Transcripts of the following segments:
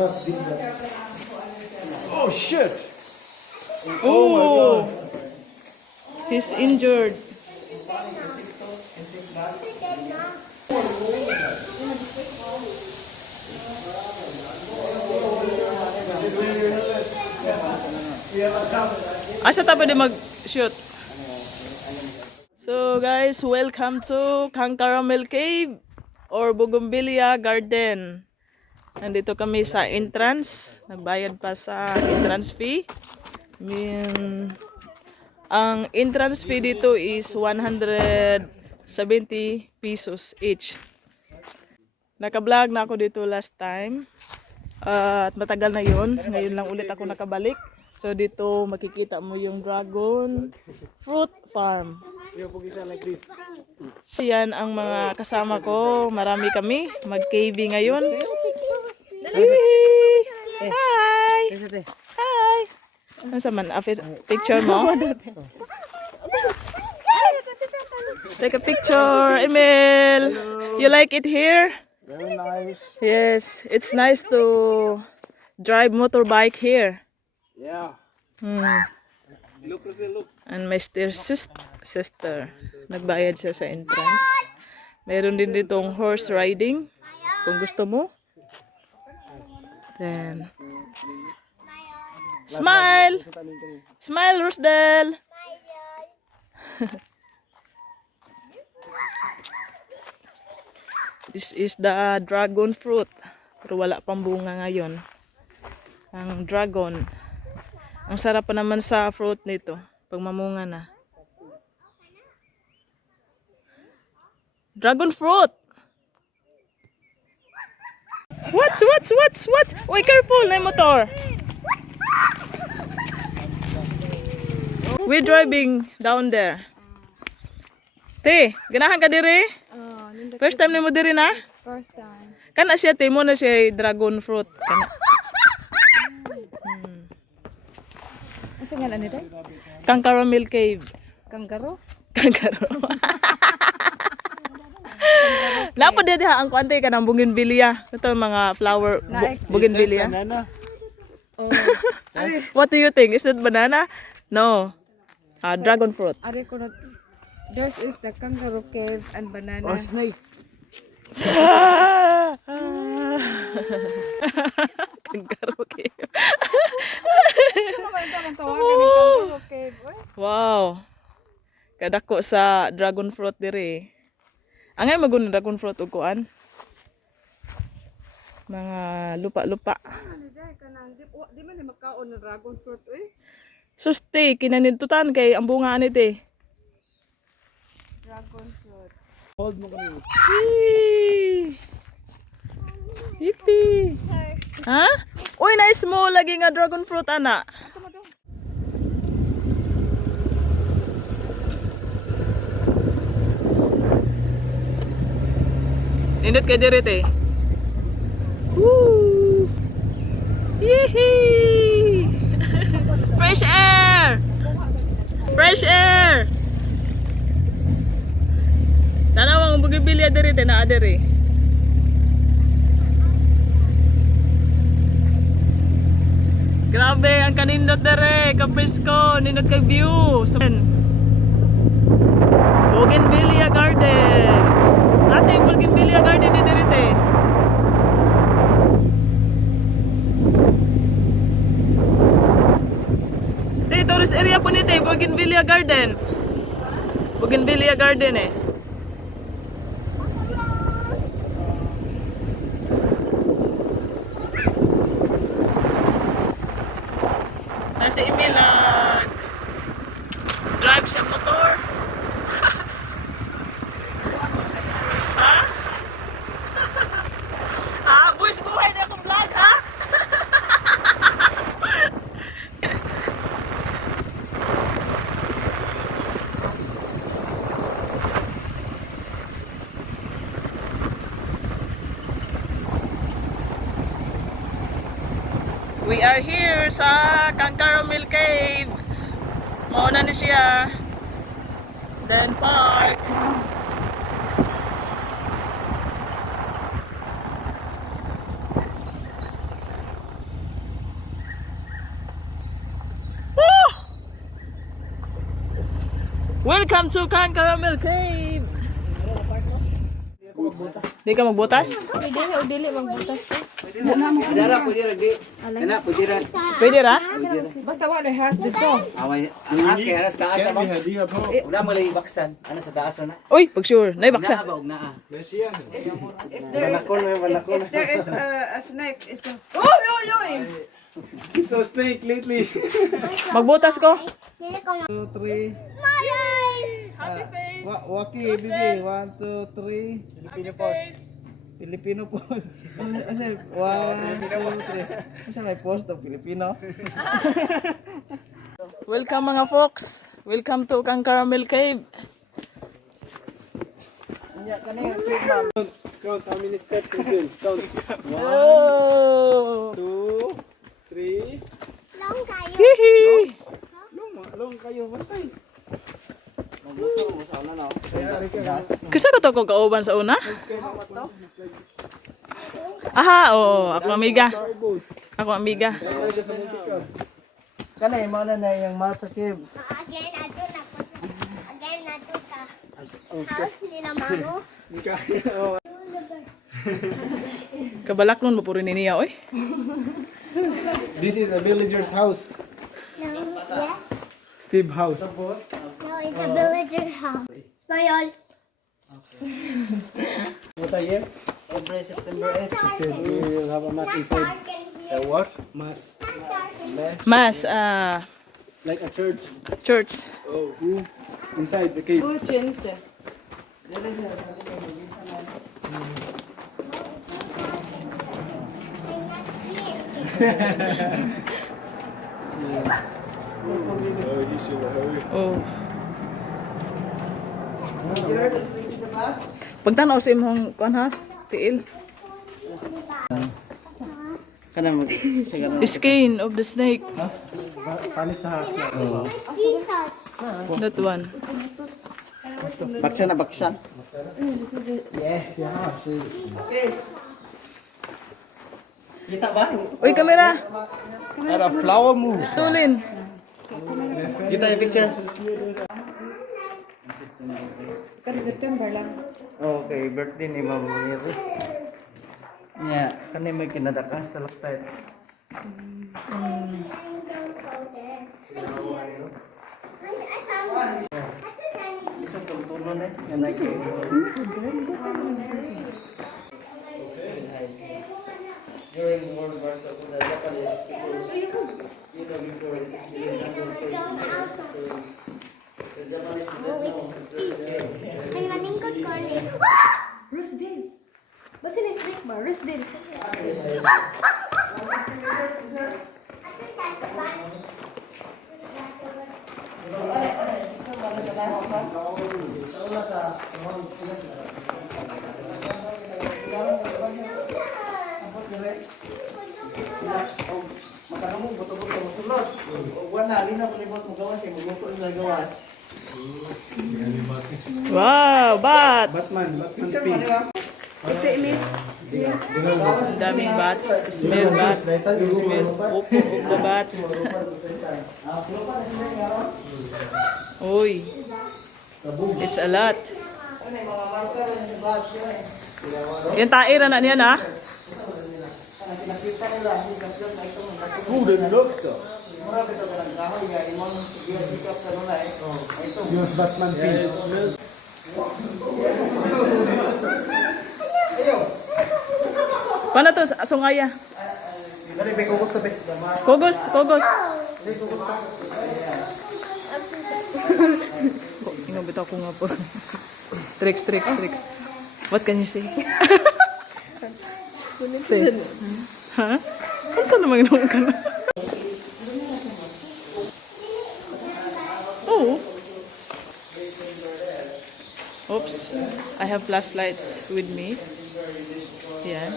Oh shit! Oh, he's injured. Asa tayo pwede mag-shoot? So guys, welcome to KangCaramel Cave or Bougainvilla Garden. Nandito kami sa entrance. Nagbayad pa sa entrance fee. Ang entrance fee dito is 170 pesos each. Naka-vlog na ako dito last time. At matagal na yun. Ngayon lang ulit ako nakabalik. So dito makikita mo yung dragon fruit farm. So yan ang mga kasama ko. Marami kami. Mag-caving ngayon. Hi! Hi! Ano sa man? Picture mo? Take a picture, Emil. You like it here? Very nice. Yes, it's nice to drive motorbike here. Yeah. Look. And my sister. Nagbayad siya sa entrance. Meron din ditong horse riding. Kung gusto mo. Then, smile! Smile, Rosdel! This is the dragon fruit. Pero wala pang bunga ngayon. Ang dragon. Ang sarap pa naman sa fruit nito. Pag mamunga na. Dragon fruit! What? Uy, careful na yung motor. We're driving down there. Te, ganahan ka diri? First time na mo diri na? First time. Kana siya, te, mo na siya dragon fruit. Kana. Ano nga nito? KangCaramel Cave. Kangaroo? KangCaramel. Napod din ha, ang kuante ka ng bougainvillea. Ito mga flower bougainvillea. Banana. Oh. What do you think? Is that banana? No. Dragon fruit. Are ko na. Theirs is the kangaroo cave and banana. Oh, snake. KangCaramel Cave. Ano ba ito ang tawagan ng kangaroo cave? Wow. Kadako sa dragon fruit diri. Angay magun dragon fruit ug kuan. Mga lupa-lupa. Di man makaon ng dragon fruit Suste kinanintutan kay ang bunga ani te. Dragon fruit. Hold mo kami. Yippee. Ha? Uy, nice mo lagi nga dragon fruit ana. Nindot kay diri te. Woo! Yee! Fresh air! Fresh air! Tanaw ang Bougainvillea diri te naa diri. Grabe ang kanindot dere, ka-presko, nindot kay view. Bougainvillea Garden. Ate, Bougainvillea Garden ni diri te. Te, tourist area po ni te, Bougainvillea Garden. Bougainvillea Garden eh. Si Emil drive sa motor. Ha? Boys, buhay na akong vlog ha? We are here sa KangCaramel Cave. Mauna ni siya. Then park. Welcome to KangCaramel Cave. Di ka magbutas? Pwede o dili magbutas ko. Dara pwede ra di. Kana pwede ra. Pwede ra? Basta wala has dito. Away ang has kay haras taas ba? Wala mo lay baksan. Ano sa taas na? Uy, pag sure. Naibaksa. Naa ba og naa? If there is a snake, it's the... Oy! So snake lately. Magbutas ko. 2, 3. Happy face. Waki, baby. 1, 2, 3. Filipino pose. Filipino pose. Ano? 1, 2, 3. Ano may pose to Filipino? Welcome mga folks. Welcome to KangCaramel Cave. Count how many steps is it? Count. 1, Oh! 2, 3. Hihi! Long kayo, matay. Kisa ko to ko kauban sa una? Aha, oo. Ako amiga. Ako amiga. Kanay, mana na yung mat sa cave. Again, nato sa house nila mamo. Kabalak nun, mapurin ni niya, oy. This is a villager's house. No, yes. Steve house. No, it's a villager house. Mayol. What a year? Every September 8th, he said we will have a mass inside. A what? Mass. Mas, Like a church. church. Oh, who? Inside the cave. Who changed it? Oh. Pagtanaw sa imong kuan ha, tiil. Kana mag Skin of the snake. Palit sa house. Jesus. That one. baksan na baksan. Yeah. Kita ba? Uy, kamera. At a flower moon. Stolen. Kita yung picture. Kada September lang. Okay, birthday ni Mama Mary. Yeah, kanay may kinadakas talaktat. Isang tultulo na yan ay during World War II, the Japanese people, you know, before the Japanese didn't know. Ay, maningkod ko rin. Rosedale. Basta na snake ba? Rosedale. Makanong buto-buto mo sulod. Wala, lina po libot mo gawas, eh, magluto yung nagawas. Wow, bat. Batman pink. Daming bats. Smell bat. Smell upo of the bat. Uy. It's a lot. Yan taira na niyan ha. Use Batman pink. Paano to? Sungaya. Dali, may kukos na, be. Kogos, kogos. Tingnan bitaw ko nga po. Tricks. What can you say? Ha? Kung saan naman ginawa ka na? Oh. Oops. I have flashlights with me. Yan.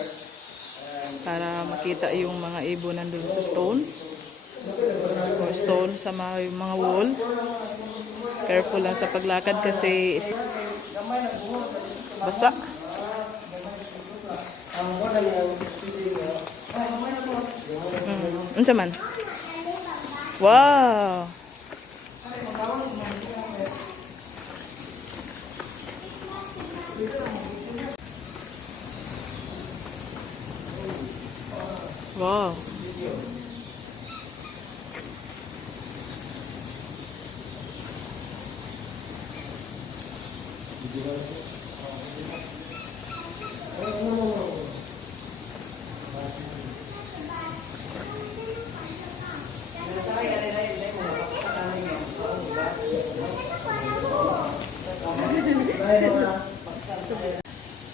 Para makita yung mga ibon nandun sa stone. Or stone sa mga wall. Careful lang sa paglakad kasi basa. Unsa man? Wow. Wow.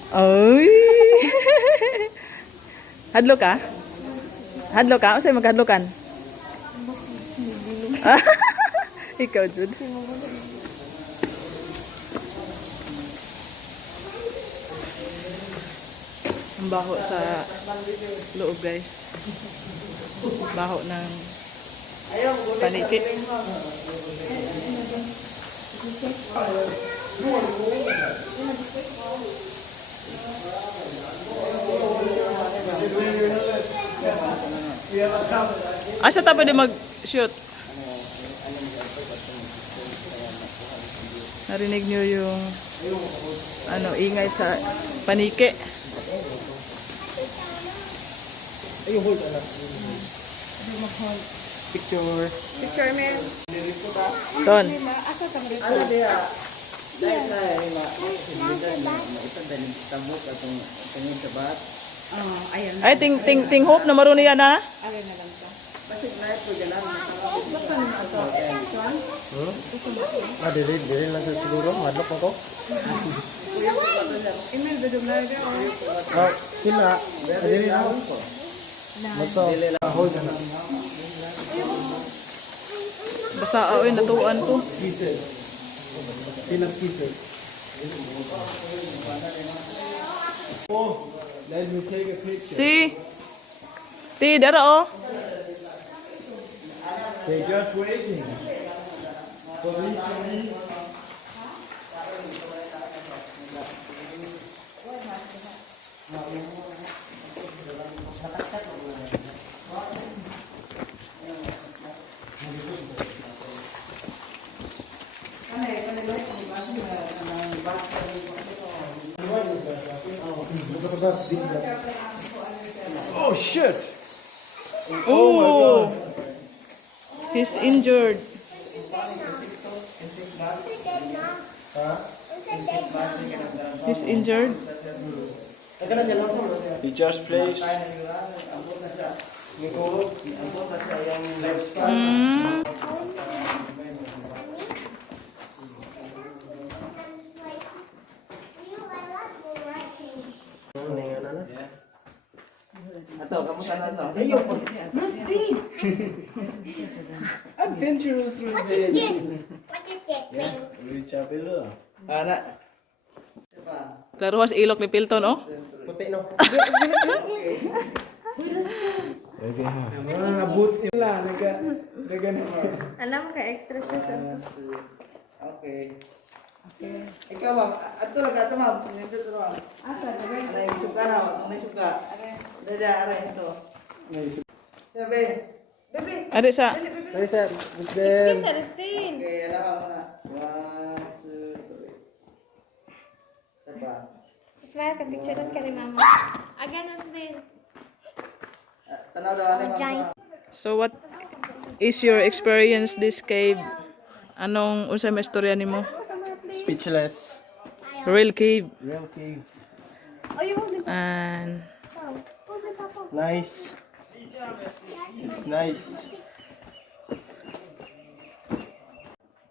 Oy. Hadlo ka? Hadlo ka? O sa'yo maghadlokan? Ikaw, Jude. Ang baho sa loob, guys. Baho ng paniki. Asa ta pwede mag-shoot? Narinig niyo yung ingay sa panike. Picture. Picture me. Ton. Asa ka mo dito? Ano dia? Dahil sa tabuk atong tingin sa bat. Ayan. Ay, ting hope na marunong yan, ha? Ayan na lang ka. Basig na ito ganan. Dili lang sa siguro. Madlok ako. Email bedog na ga. Sila. Dili na ako. Mato. Hold na. Basa, oy, natuan ko. Peanut pieces. Let me take a picture. Si. Ti, dara, oh. They're just waiting. Oh shit! Oh. He's injured. He's injured. He just plays. Mm. Ato, kamusta na to? Ayun po. Adventurous What is this? What is this thing? Ana. Klaro sa ilok ni Pilton, oh. Puti no. Mga boots nila. Naga na. Alam ka extra siya sa. Okay. Ikaw ma'am, ato lang ato ma'am. Nandito to ma'am. Asa dagay. Aray, suka na. Aray, suka. Dada, aray, ito. Sabi. Bebe. Ade sa. Sorry sir. With Excuse Aristin. Okay, alam ka muna. 1, 2, 3. Sapa. Smile ka, picture ka ni mama. Again, Aristin. Tanaw daw, aray ma'am. So what is your experience this cave? Anong unsay may istorya nimo? Speechless. Real cave. Real cave. And Nice. It's nice.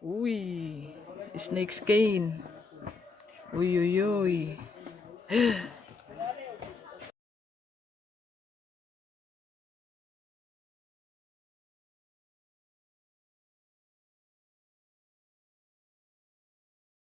uy, snake skin. Uy uy uy.